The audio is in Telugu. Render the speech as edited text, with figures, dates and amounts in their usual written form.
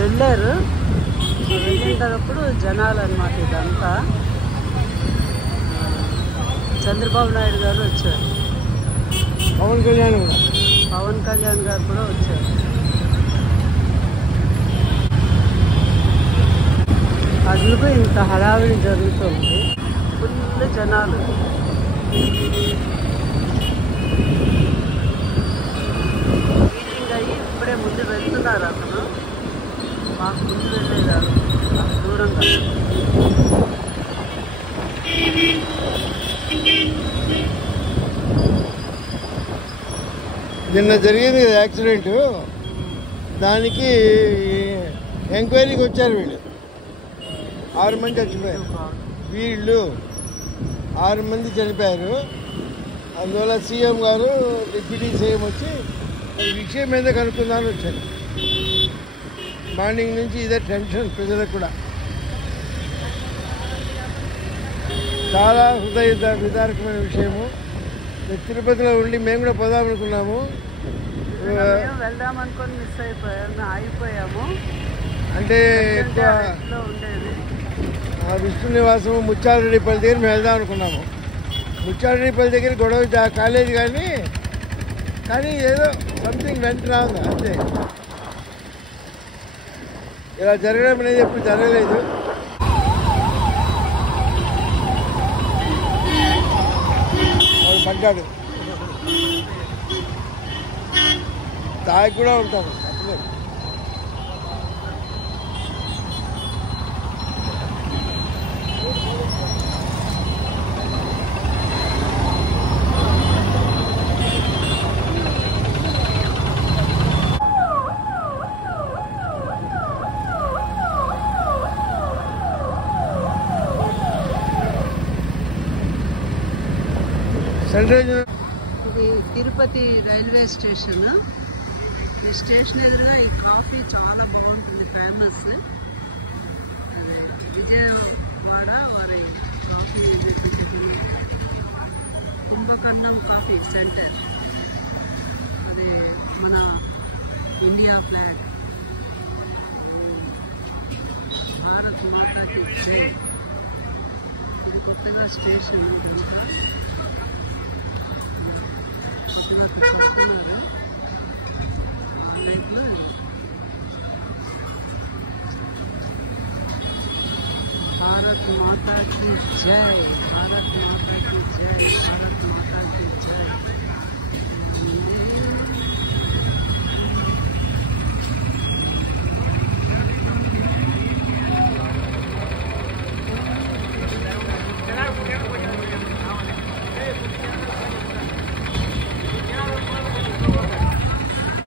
వెళ్ళారు. వెళ్ళేటప్పుడు జనాలు అన్నమాట. ఇదంతా చంద్రబాబు నాయుడు గారు వచ్చారు. పవన్ కళ్యాణ్ గారు కూడా వచ్చారు. అందుకు ఇంత హడావిడి జరుగుతుంది. ఫుల్ జనాలు. మీటింగ్ అయ్యి ఇప్పుడే ముందు వెళ్తున్నారు. అతను మాకు ముందు వెళ్ళేదారు దూరంగా. నిన్న జరిగింది కదా యాక్సిడెంట్, దానికి ఎంక్వైరీకి వచ్చారు. వీళ్ళు 6 మంది చచ్చిపోయారు. వీళ్ళు 6 మంది చనిపోయారు. అందువల్ల సీఎం గారు డిప్యూటీ సీఎం వచ్చి విషయం మీద కనుక్కుందామని వచ్చారు. మార్నింగ్ నుంచి ఇదే టెన్షన్ ప్రజలకు కూడా. చాలా హృదయ విదారకమైన విషయము. తిరుపతిలో ఉండి మేము కూడా పోదామనుకున్నాము. వెళ్దాం అనుకొని మిస్ అయిపోయాము. అంటే ఎక్కువ విష్ణు నివాసము ముత్యాలరెడ్డిపల్లి దగ్గర మేము వెళ్దాం అనుకున్నాము. ముత్యాలరెడ్డిపల్లి దగ్గర గొడవ కాలేదు, కానీ ఏదో సంథింగ్ వెంట రాంగ్ అంతే. ఇలా జరగడం అనేది ఎప్పుడు జరగలేదు. వాడు పడ్డాడు. తాగి కూడా ఉంటాడు. తప్పలేదు. ఇది తిరుపతి రైల్వే స్టేషన్. ఈ స్టేషన్ ఎదురుగా ఈ కాఫీ చాలా బాగుంటుంది, ఫేమస్. విజయవాడ వారి కాఫీ కుంభకర్ణం కాఫీ సెంటర్. అది మన ఇండియా ఫ్లాగ్, భారత్ మాతాకి జై. ఇది కొత్తగా స్టేషన్ కడుతున్నారు. భారత్ మాతా की जय, भारत माता की जय.